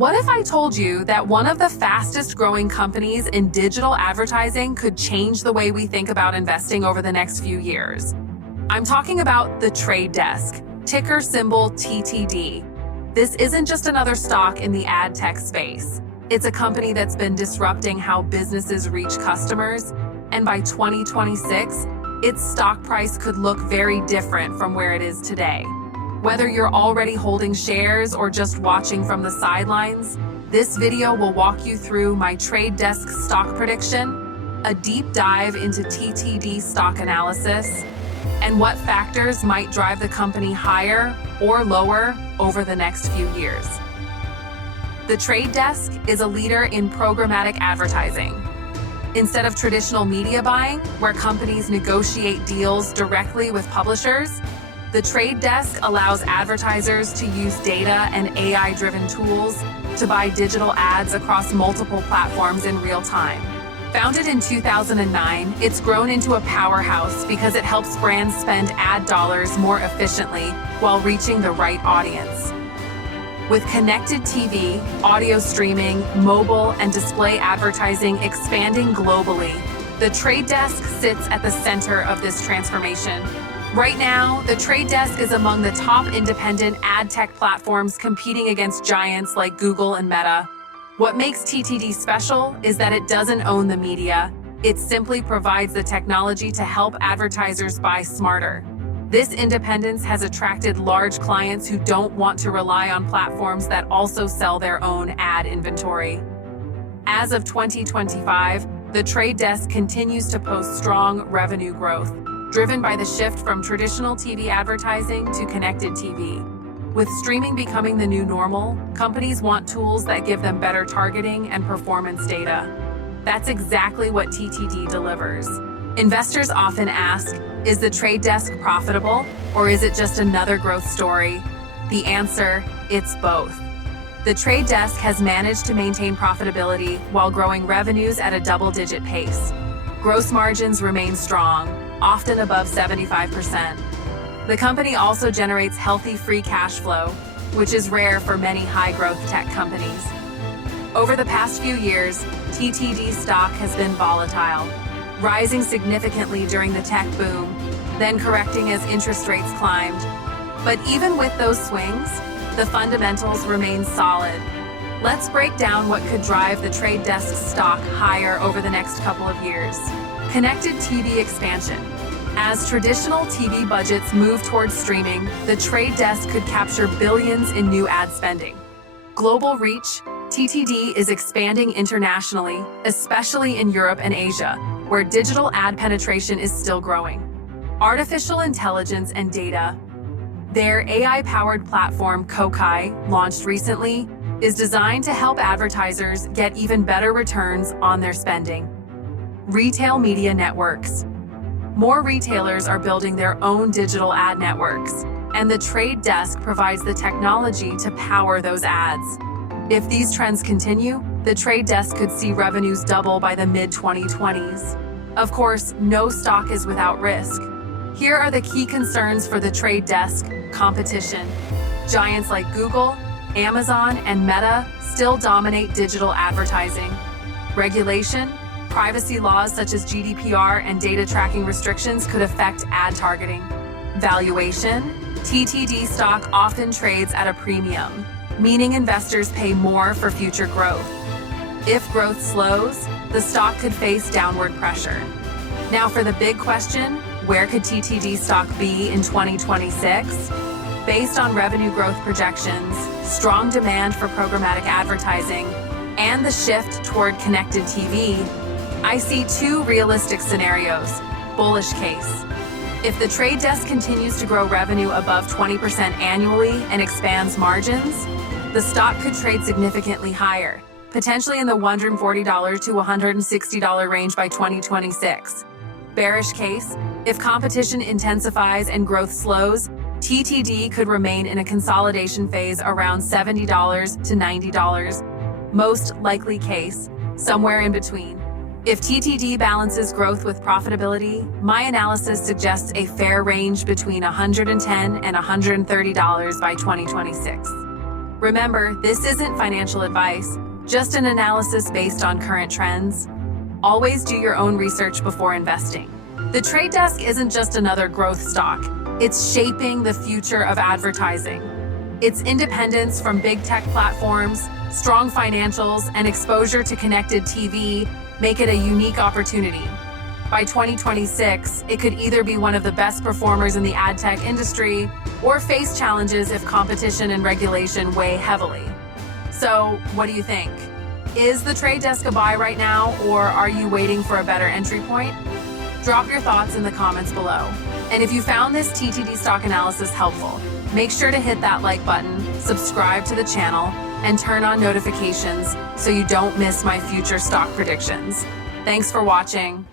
What if I told you that one of the fastest growing companies in digital advertising could change the way we think about investing over the next few years? I'm talking about The Trade Desk, ticker symbol TTD. This isn't just another stock in the ad tech space. It's a company that's been disrupting how businesses reach customers, and by 2026, its stock price could look very different from where it is today. Whether you're already holding shares or just watching from the sidelines, this video will walk you through my Trade Desk stock prediction, a deep dive into TTD stock analysis, and what factors might drive the company higher or lower over the next few years. The Trade Desk is a leader in programmatic advertising. Instead of traditional media buying, where companies negotiate deals directly with publishers, the Trade Desk allows advertisers to use data and AI-driven tools to buy digital ads across multiple platforms in real time. Founded in 2009, it's grown into a powerhouse because it helps brands spend ad dollars more efficiently while reaching the right audience. With connected TV, audio streaming, mobile, and display advertising expanding globally, the Trade Desk sits at the center of this transformation. Right now, the Trade Desk is among the top independent ad tech platforms competing against giants like Google and Meta. What makes TTD special is that it doesn't own the media. It simply provides the technology to help advertisers buy smarter. This independence has attracted large clients who don't want to rely on platforms that also sell their own ad inventory. As of 2025, the Trade Desk continues to post strong revenue growth, driven by the shift from traditional TV advertising to connected TV. With streaming becoming the new normal, companies want tools that give them better targeting and performance data. That's exactly what TTD delivers. Investors often ask, is the Trade Desk profitable, or is it just another growth story? The answer, it's both. The Trade Desk has managed to maintain profitability while growing revenues at a double-digit pace. Gross margins remain strong, often above 75%. The company also generates healthy free cash flow, which is rare for many high-growth tech companies. Over the past few years, TTD stock has been volatile, rising significantly during the tech boom, then correcting as interest rates climbed. But even with those swings, the fundamentals remain solid. Let's break down what could drive the Trade Desk stock higher over the next couple of years. Connected TV expansion. As traditional TV budgets move towards streaming, the Trade Desk could capture billions in new ad spending. Global reach. TTD is expanding internationally, especially in Europe and Asia, where digital ad penetration is still growing. Artificial intelligence and data. Their AI-powered platform, Kokai, launched recently, is designed to help advertisers get even better returns on their spending. Retail media networks. More retailers are building their own digital ad networks, and the Trade Desk provides the technology to power those ads. If these trends continue, the Trade Desk could see revenues double by the mid-2020s. Of course, no stock is without risk. Here are the key concerns for the Trade Desk: competition. Giants like Google, Amazon, and Meta still dominate digital advertising. Regulation. Privacy laws such as GDPR and data tracking restrictions could affect ad targeting. Valuation. TTD stock often trades at a premium, meaning investors pay more for future growth. If growth slows, the stock could face downward pressure. Now for the big question, where could TTD stock be in 2026? Based on revenue growth projections, strong demand for programmatic advertising, and the shift toward connected TV, I see two realistic scenarios. Bullish case. If the Trade Desk continues to grow revenue above 20% annually and expands margins, the stock could trade significantly higher, potentially in the $140 to $160 range by 2026. Bearish case. If competition intensifies and growth slows, TTD could remain in a consolidation phase around $70 to $90. Most likely case, somewhere in between. If TTD balances growth with profitability, my analysis suggests a fair range between $110 and $130 by 2026. Remember, this isn't financial advice, just an analysis based on current trends. Always do your own research before investing. The trade desk isn't just another growth stock, it's shaping the future of advertising. Its independence from big tech platforms, strong financials, and exposure to connected TV make it a unique opportunity. By 2026, it could either be one of the best performers in the ad tech industry or face challenges if competition and regulation weigh heavily. So, what do you think? Is the trade desk a buy right now, or are you waiting for a better entry point? Drop your thoughts in the comments below. And if you found this TTD stock analysis helpful, make sure to hit that like button, subscribe to the channel, and turn on notifications so you don't miss my future stock predictions. Thanks for watching.